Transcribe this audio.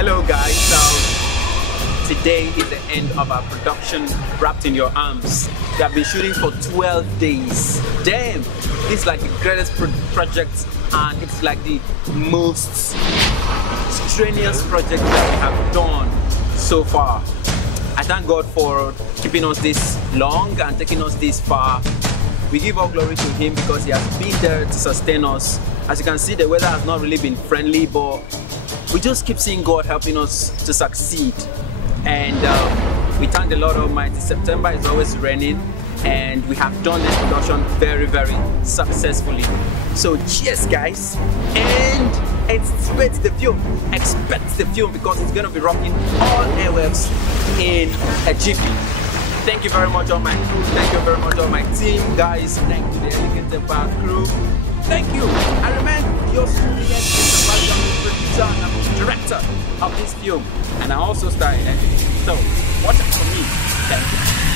Hello guys, so today is the end of our production, Wrapped in Your Arms. We have been shooting for 12 days. Damn, this is like the greatest project, and it's like the most strenuous project that we have done so far. I thank God for keeping us this long and taking us this far. We give all glory to Him because He has been there to sustain us. As you can see, the weather has not really been friendly, but we just keep seeing God helping us to succeed. And we thank the Lord Almighty. September is always raining, and we have done this production very, very successfully. So cheers guys, and expect the film. Expect the film because it's gonna be rocking all airwaves in a jiffy. Thank you very much all my crew, thank you very much all my team, guys. Thank you to the Elegant Empire crew. Thank you. I remain your producer and director of this film, and I also star in it. So watch it for me. Thank you.